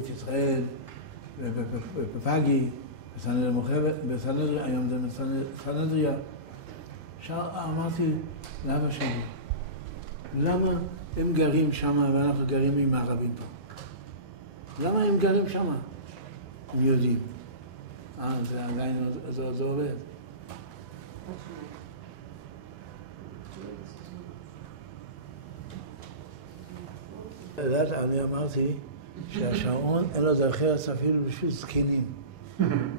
בית ישראל, בפאגי, בסנהדריה, היום זה בסנהדריה. אמרתי לאבא שלי, למה הם גרים שם ואנחנו גרים עם הערבים פה? למה הם גרים שם? הם יודעים. זה עדיין זה עובד. אני אמרתי שהשעון אין לו דרכי ארץ אפילו בשביל זקנים.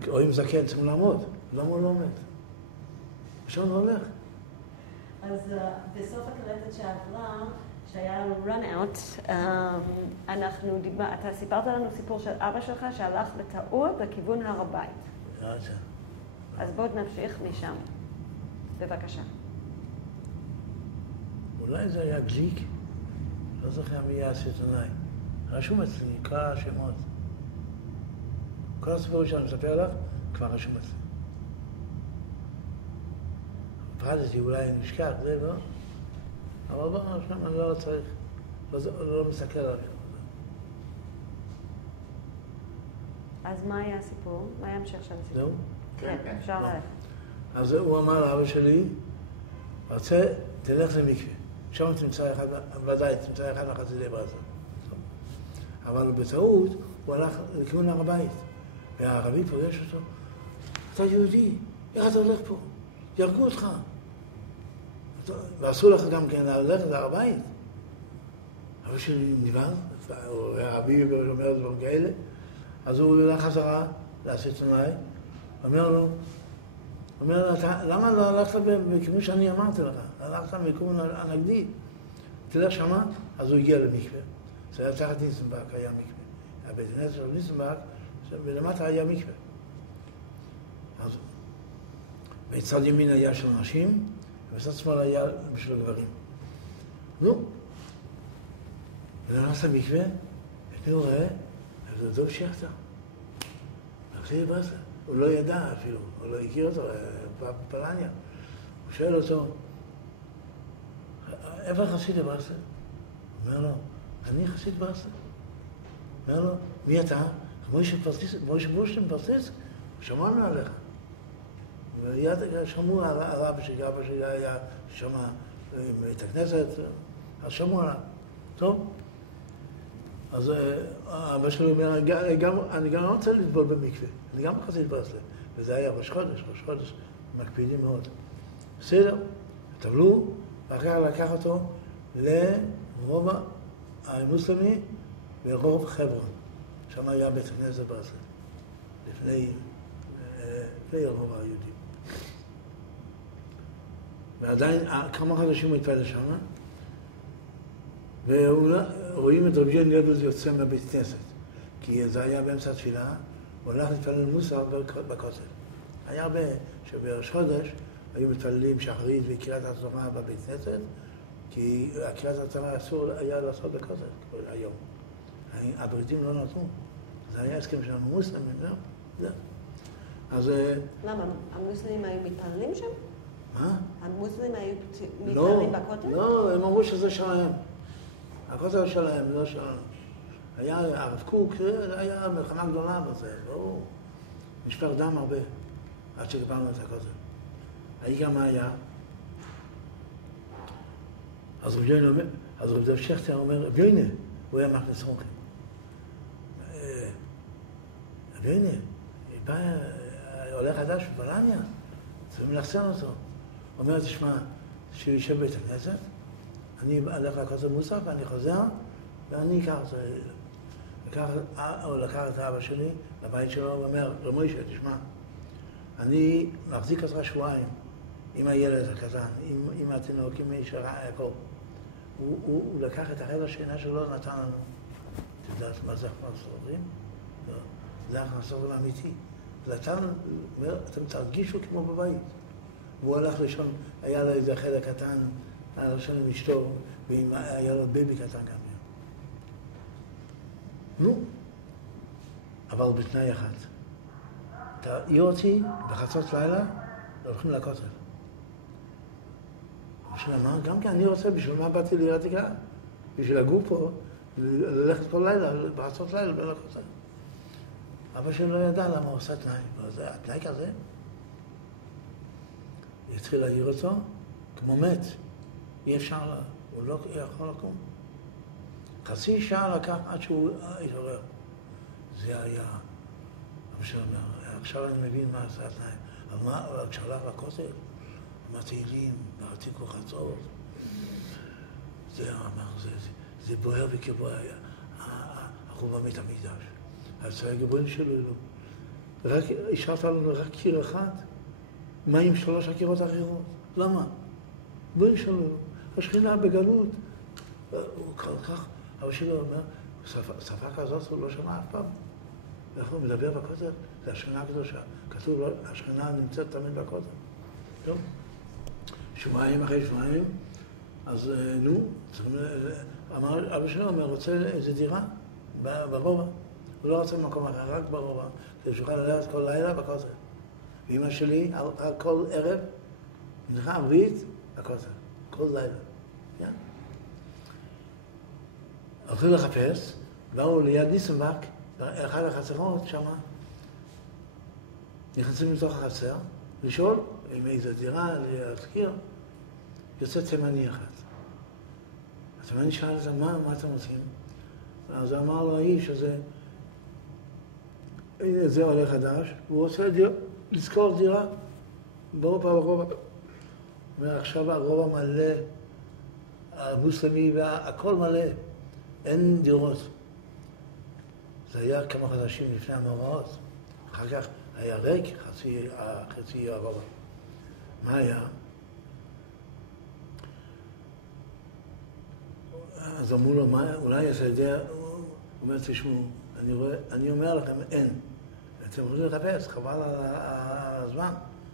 או אם זקן צריכים לעמוד. למה הוא לא עומד? השעון הולך. אז בסוף הקלטת שעברה, שהיה לנו run out, אתה סיפרת לנו סיפור של אבא שלך שהלך בטעות לכיוון הר הבית. אז בואו נמשיך משם. בבקשה. אולי זה היה גליק? לא זוכר מי היה סיטונאי. רשום אצלי, נקרא שמות. כל הסיפור שאני מספר לך, כבר רשום אצלי. פרדתי, אולי נשכח, זה לא? אבל בואו, שם אני לא צריך, לא מסתכל עליו. אז מה היה הסיפור? מה היה המשך של הסיפור? זהו? כן, אפשר ללכת. אז הוא אמר לאבא שלי, רוצה, תלך למקווה. שם תמצא אחד, ודאי תמצא אחד מחסידי ברסלב. אבל בטעות הוא הלך לכיוון הר הבית. והערבי פוגש אותו, אתה יהודי, איך אתה הולך פה? ירגו אותך. ואסור לך גם כן ללכת להר הבית. אבא שלי נבהל, הערבי אומר דברים כאלה, אז הוא הולך חזרה לסיטונאי, אומר לו, למה לא הלכת בכיוון שאני אמרתי לך? הלכת בכיוון הנגדי. תלך שמה, אז הוא הגיע למקווה. זה היה תחת ניסנברג, היה מקווה. הבית כנסת של ניסנברג, ולמטה היה מקווה. אז בצד ימין היה של נשים, ובצד שמאל היה בשביל גברים. נו, ונכנס למקווה, ואני רואה, זה דוב שכטר. חסידי ברסלב. הוא לא ידע אפילו, הוא לא הכיר אותו, פלניה. הוא שואל אותו, איפה חסידי ברסלב? הוא אומר לו, אני חסיד ברסלב. הוא אומר לו, מי אתה? מוישה בושלם פרסיסק, שמענו עליך. שמעו על אבא שלי, אבא שלי היה שמע בית הכנסת, אז שמעו עליו. טוב? אז אבא שלי אומר, אני גם לא רוצה לטבול במקווה, אני גם חסיד ברסלב. וזה היה ראש חודש, מקפידים מאוד. בסדר, טבלו, ואחר כך לקח אותו לרובע המוסלמי ברוב חברון. שם היה בית הכנסת ברסלב, לפני רוב היהודים. ועדיין כמה חודשים הוא התפלל שם, ורואים את רבי ילדוז יוצא מהבית כנסת, כי זה היה באמצע התפילה, הוא הלך להתפלל מוסר בכותל. היה הרבה שבראש חודש היו מתפללים שחרית וקריאת התורה בבית כנסת, כי קריאת התורה אסור היה לעשות בכותל היום. הבריטים לא נתנו. זה היה הסכם שלנו מוסלמים, זהו. אז... למה? המוסלמים היו מתפללים שם? מה? המוסלמים היו מתפללים בכותל? לא, הם אמרו שזה שלהם. הכותל שלהם, לא שלנו. היה הרב קוק, היה מלחמה גדולה בזה, לא... נשפך דם הרבה, עד שקיבלנו את הכותל. היה גם מה היה. אז רב דב שכטר אומר, והנה, הוא היה מכניס חונכים. והנה, בא עולה חדש בפלניה, צריכים לחסן אותו. אומר, תשמע, שהוא יושב בבית הכנסת, אני הולך לכותל מוסף ואני חוזר, ואני אקח אותו. הוא לקח את האבא שלי לבית שלו, ואומר, רמוישה, תשמע, אני מחזיק אותך שבועיים עם הילד הקטן, עם התינוק, עם איש יעקב. הוא לקח את החדר השינה שלו, נתן לנו. אתה יודעת מה זה הכנסות הורים? לא. זה הכנסות הורים אמיתי. נתן לנו, אומר, אתם תרגישו כמו בבית. והוא הלך לישון, היה לו איזה חדר קטן, היה לישון עם אשתו, והיה לו ביבי קטן גם. נו, אבל בתנאי אחד. תראי אותי בחצות לילה, הולכים לכותל. בשביל מה? גם כן, אני רוצה, בשביל מה באתי לעיר העתיקה? בשביל לגור פה, ללכת כל לילה, בעצות לילה בין הכותל. אבא שלי לא ידע למה הוא עושה תנאי. התנאי כזה, התחיל להעיר אותו כמו מת. אי אפשר לה, הוא לא יכול לקום. חצי שעה לקח עד שהוא התעורר. זה היה, אבא שלי אומר, עכשיו אני מבין מה עשה התנאי. אבל מה, כשהלך לכותל, אמר תהילים, והעתיקו חצות. זה אמר, זה בוער וכבוער, החורבן בית המקדש. אז זה הגבוהים שלו, רק השארת לנו רק קיר אחד, מה עם 3 הקירות האחרות? למה? גבוהים שלו, השכינה בגלות. הוא כך, אבל שלו אומר, שפה כזאת הוא לא שמע אף פעם. איך הוא מדבר בכותל? זה השכינה הקדושה. כתוב, השכינה נמצאת תמיד בכותל. טוב, שבועיים אחרי שבועיים, אז נו, אבא שלו אומר, רוצה איזה דירה ברובע. הוא לא רוצה במקום אחר, רק ברובע, כדי שיוכל ללכת כל לילה בכותל. ואמא שלי, על כל ערב, מנחה ערבית, בכותל. כל לילה. כן? הלכו לחפש, באו ליד ניסנבק, אחד החצרות שמה, נכנסים לתוך החצר, לשאול אם איזו דירה להזכיר, יוצא תימני אחד. התימני שאל את זה, מה אתם רוצים? אז אמר לו האיש שזה, זה עולה חדש, הוא רוצה לזכור דירה ברובע. ועכשיו הרובע מלא, המוסלמי והכל מלא, אין דירות. זה היה כמה חודשים לפני המאורעות, אחר כך היה ריק, חצי הרובע. מה היה? אז אמרו לו, אולי אתה יודע, הוא אומר, תשמעו, אני אומר לכם, אין. אתם רוצים לחפש, חבל על הזמן,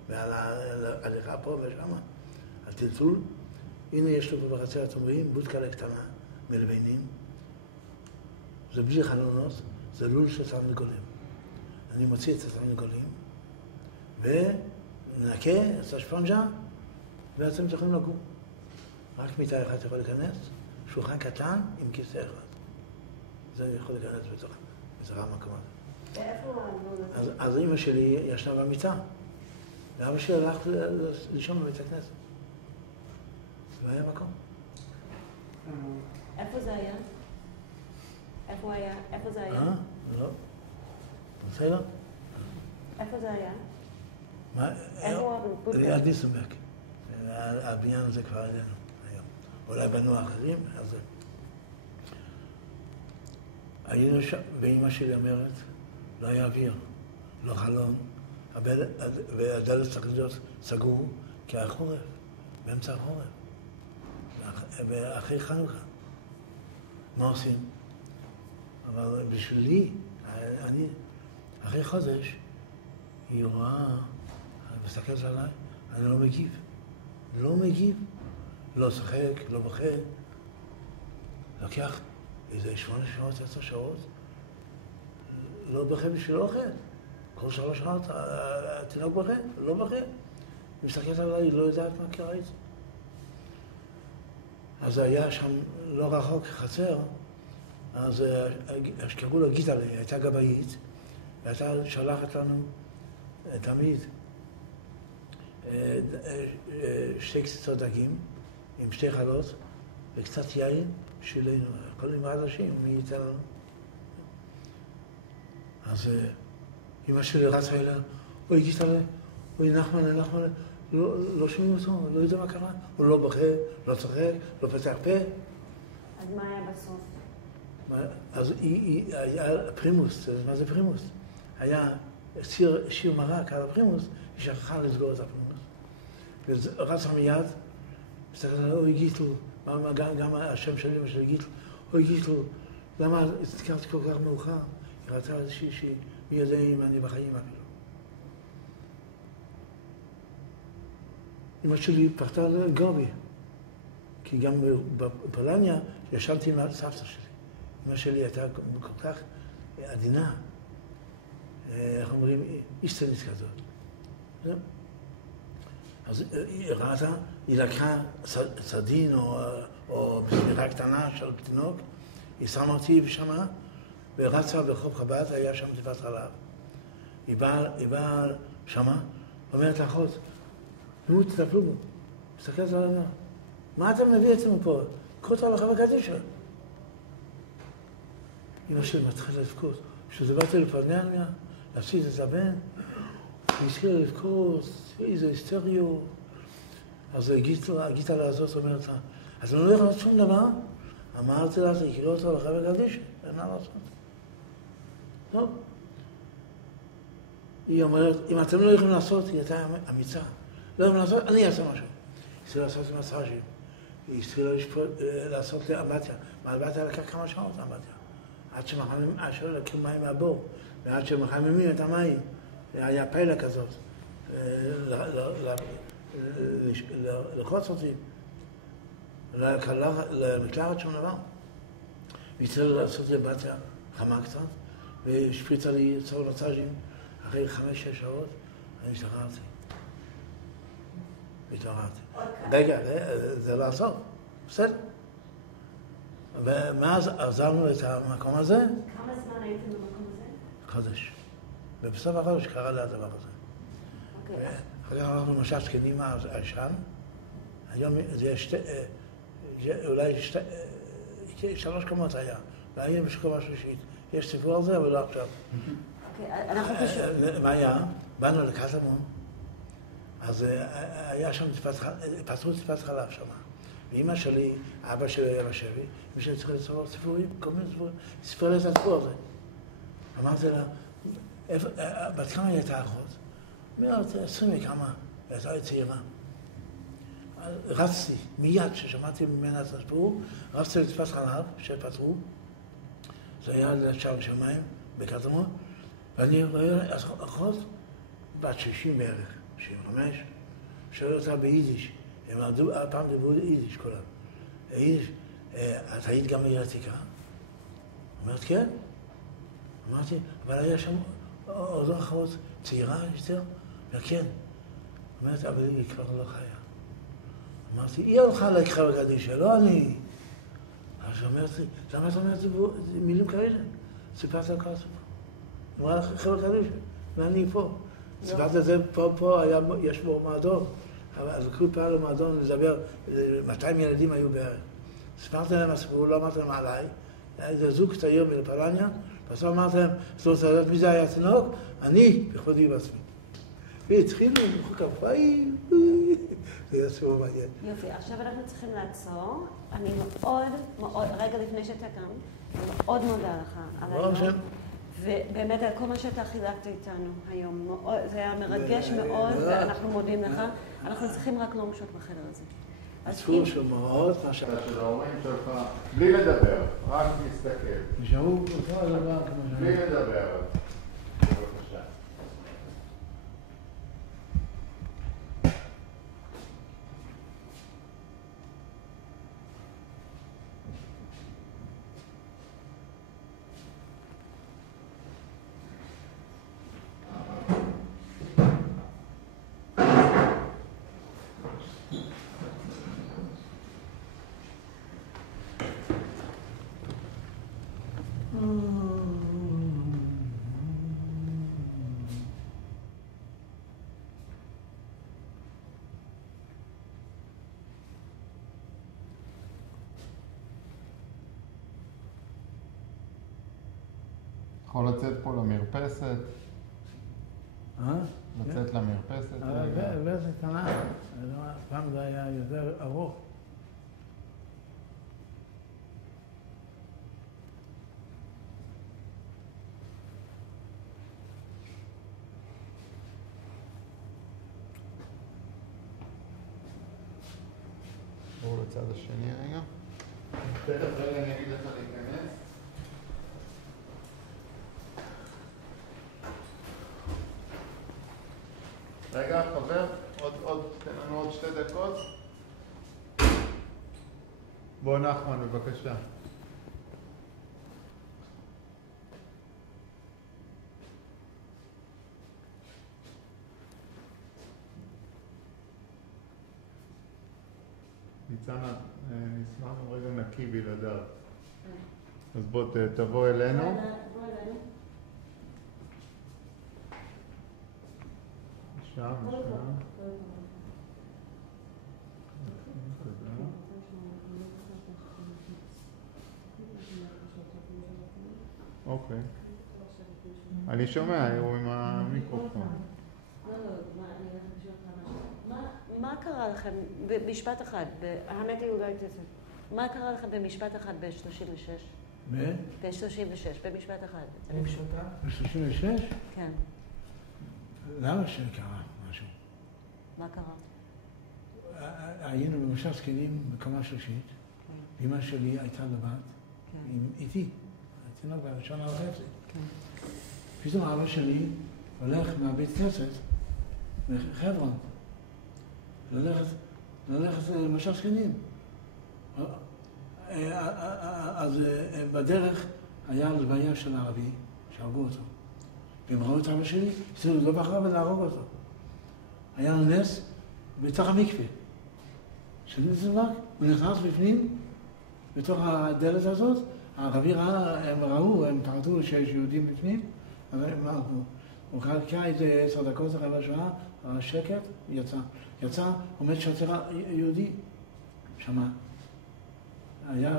ועל ההליכה פה ושם, על טלטול. הנה יש לו פה בחצר, אתם רואים, בודקה קטנה מלבנים. זה בלי חלונות, זה לול של תרנגולים. אני מוציא את התרנגולים, וננקה את השפונג'ה, ואתם יכולים לגור. רק מיטה אחת יכול להיכנס, שולחן קטן עם כיסא אחד. זה יכול להיכנס בתוך המקום. ואיפה הוא? אז אמא שלי ישנה במיטה, ואבא שלי הלך לישון בבית הכנסת. לא היה מקום. איפה זה היה? איפה זה היה? לא. בסדר? איפה זה היה? מה? איפה הבודקה? ליד ניסנבק. הבניין הזה כבר אלינו היום. אולי בנו אחרים, אז זה. היינו שם, ואמא שלי אומרת, לא היה אוויר, לא חלון, והדלת צריך להיות סגור, כי היה חורף, באמצע החורף, ואחרי חנוכה. מה עושים? אבל בשבילי, אחרי חודש, היא רואה, מסתכלת עליי, אני לא מגיב, לא שחק, לא בוכה. לוקח איזה 8 שעות, 10 שעות, לא בוכה בשביל אוכל. כל 3 שעות התינוק בוכה, לא בוכה. היא מסתכלת עליי, היא לא יודעת מה קרה איזה. אז היה שם לא רחוק חצר, אז קראו לה גיטה, היא הייתה גבאית, והייתה שולחת לנו תמיד 2 קציצות דגים עם 2 חלות וקצת יין בשבילנו, כל עם חדשים, מי ייתן לנו. אז אמא שלי רצה אליה, אוי גיטה, אוי נחמן, לא שומעים אותו, לא יודע מה קרה, הוא לא בוכה, לא צוחק, לא פתח פה. אז מה היה בסוף? אז היה פרימוס, מה זה פרימוס? היה שיר מרק על הפרימוס, היא שכחה לסגור את הפרימוס. ורצה מיד, מסתכלת עליה, אוי גיטל, גם השם של אמא שלי גיטל, אוי גיטל, למה הזכרתי כל כך מאוחר? היא ראתה שהיא מי יודע אם אני בחיים אפילו. אמא שלי פחתה לגובי, כי גם בפולניה ישנתי עם סבתא שלי. אמא שלי הייתה כל כך עדינה, איך אומרים, איסטנית כזאת. אז היא ראתה, היא לקחה סדין או בשמירה קטנה של תינוק, היא שמה אותי שמה, ורצה ברחוב חב"ד, היה שם טיפת חלב. היא באה שמה, אומרת לאחות, נו, תטפלו בו. מסתכלת על הדבר. מה אתה מביא את זה מפה? קחו אותו לחבר קדישא. אמא שלי מתחילה לבכות. כשדיברתי לפניה, להפסיד את הבן, היא התחילה לבכות, איזה היסטריו. אז הגיטה לה הזאת אומרת לה, אז אני לא יכול לעשות שום דבר? אמרתי לה, תקראו אותו לחבר קדישא, אין מה לעשות. טוב. היא אומרת, אם אתם לא יכולים לעשות, היא הייתה אמיצה. לא יכולים לעשות, אני אעשה משהו. היא התחילה לעשות מסאז'ים. היא התחילה לעשות לאמבטיה. באמבטיה לקח כמה שעות לאמבטיה. עד שמחממים, לקחים מים מהבור. ועד שמחממים את המים, היה פלא כזאת. לחוץ אותי. למקלחת שום דבר. היא התחילה לעשות לאמבטיה חמה קצת, והשפריצה לי צור מסאז'ים. אחרי 5-6 שעות, אני השתחררתי. התעוררתי. רגע, זה לא הסוף, בסדר. ומאז עזרנו את המקום הזה. כמה זמן הייתם במקום הזה? חודש. ובסוף החודש קרה לי הדבר הזה. אוקיי. אחר כך הלכנו למשש קדימה הישן. היום זה אולי 3 קומות היה. והיינו בשקומה שלישית. יש סיפור על זה, אבל לא עכשיו. אנחנו פשוט... מה היה? באנו לקטמון, אז היה שם פתחו טיפת חלב שם. ואמא שלי, אבא שלי היה בשבי, אמא שלי צריכה לספור סיפורים, כל מיני סיפורים, סיפר לי את הסיפור הזה. אמרתי לה, בת כמה היא הייתה אחות? אומרת, 20 וכמה, הייתה צעירה. רצתי, מיד כששמעתי ממנה את הסיפור, רצתי לטיפת חלב שפתחו, זה היה לשער שמיים בקטמון, ואני רואה אחות בת 60 בערך, 65, שואל אותה ביידיש, הם עמדו, פעם דיברו יידיש כולם. יידיש, את היית גם בעיר העתיקה? אומרת, כן. אמרתי, אבל היה שם עוד אחות צעירה יותר? וכן. אומרת, אבל היא כבר לא חיה. אמרתי, היא הלכה לחבר קדישא, לא אני. אז אומרת לי, למה את אומרת מילים כאלה? סיפרת על כל הסיפור. אמרה לך חבר קדישא, ואני פה. סיפרת את זה, פה יש בו מועדון. אז לקחו פעם למועדון לדבר, 200 ילדים היו בערך. סיפרתי להם הסיפור, לא אמרתי להם עליי. זה זוג צעיר מלפלניה, בסוף אמרתי להם, זאת אומרת, מי זה היה תינוק? אני, בכבודי בעצמי. והתחילו למחוא כפיים, זה היה סיפור מעניין. יופי, עכשיו אנחנו צריכים לעצור. אני מאוד, רגע לפני שאתה קם, אני מאוד מודה לך על היום. ובאמת על כל מה שאתה חילקת איתנו היום. זה היה מרגש מאוד, ואנחנו מודים לך. אנחנו צריכים רק לא משות בחדר הזה. סיפור של מראות, מה של ההורים שלך, בלי לדבר, רק להסתכל. נשארו אותו הדבר כמו שאני. בלי לדבר. בבקשה. יכול לצאת פה למרפסת? לצאת למרפסת? זה קטנה, פעם זה היה יותר ארוך. בואו לצד השני רגע. תכף רגע אני אגיד לך להיכנס. רגע, חבר, תן לנו עוד 2 דקות. בוא נחמן, בבקשה. ניצנה, נשמח רגע נקי בלעדיו. אז בוא תבוא אלינו. בוא אלינו. שם. אוקיי. אני שומע, הוא עם המיקרופון. מה קרה לכם, במשפט אחד, האמת היא אולי תצא, מה קרה לכם במשפט אחד ב-36? ב-36, במשפט אחד. ב-36? כן. למה שקרה משהו? מה קרה? היינו למשל זקנים בקומה שלישית, אמא שלי הייתה לבד, איתי, התינוק בראשון וחצי. פתאום אבא שלי הולך מהבית כנסת לחברון, ללכת למשל זקנים. אז בדרך היה לוויה של ערבי, שהרגו אותו. והם ראו את אבא שלי, הצליחו לא בחר ולהרוג אותו. היה לו נס בתוך המקווה. שנזלק, הוא נכנס בפנים, בתוך הדלת הזאת, הערבי ראה, הם ראו, הם קראו שיש יהודים בפנים, אבל הוא קרא איזה 10 דקות, רבע שעה, שקט, יצא, עומד שוטר יהודי, שמע.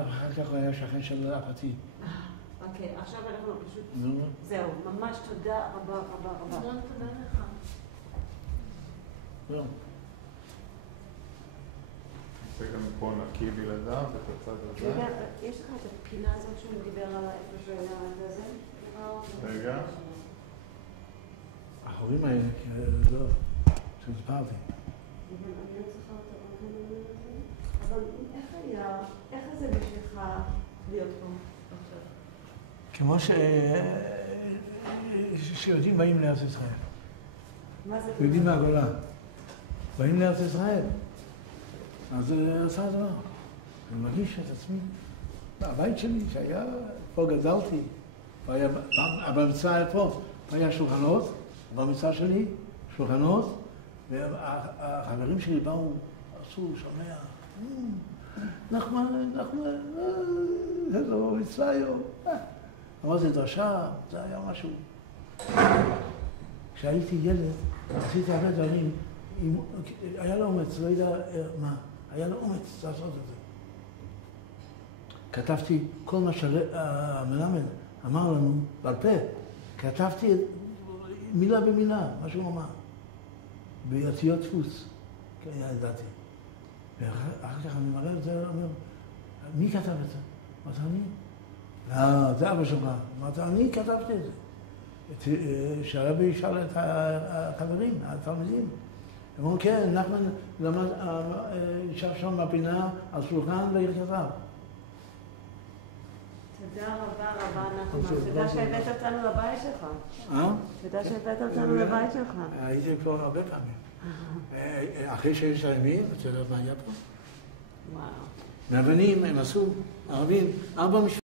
אחר כך הוא היה שכן של אחותי. אוקיי, עכשיו אנחנו פשוט... זהו, ממש תודה רבה, רבה, רבה. תודה לך. לא. זה גם פה נקי בלעדיו, את הצד הזה. יש לך את הפינה הזאת שהוא דיבר על איפה שהוא היה על זה? רגע. החורים האלה, לא, שספרתי. אני לא צריכה אותה, אבל איך זה בשבילך להיות פה עכשיו? כמו שיהודים באים לארץ ישראל. מה זה? יהודים מהגולה. באים לארץ ישראל. אז זה עשה דבר. אני מרגיש את עצמי. הבית שלי, שהיה, פה גדלתי. במצווה היה פה היה שולחנות, במצווה שלי, שולחנות, והחברים שלי באו, עשו, שומע, נחמן, איזה מצווה היום. אמרתי, דרשה, זה היה משהו. כשהייתי ילד, עשיתי הרבה דברים, היה לו אומץ, לא יודע מה, היה לו אומץ לעשות את זה. כתבתי כל מה שהמלמד אמר לנו בעל פה, כתבתי מילה במילה, מה שהוא אמר, באותיות דפוס, כן, ידעתי. ואחר כך אני מראה את זה, אומר, מי כתב את זה? אמרתי, אני? לא, זה אבא שלך. אמרתי, אני כתבתי את זה. שהרבי ישאל את החברים, התלמידים. הם אמרו, כן, נחמן למד, ישב שם בפינה על שולחן וכתב. תודה רבה רבה, נחמן. תודה שהבאת אותנו לבית שלך. תודה שהבאת אותנו לבית שלך. הייתי כבר הרבה פעמים. אחרי שיש הימים, אתה יודעת מה היה פה? וואו. מאבנים הם עשו, ערבים, 4 משפחות.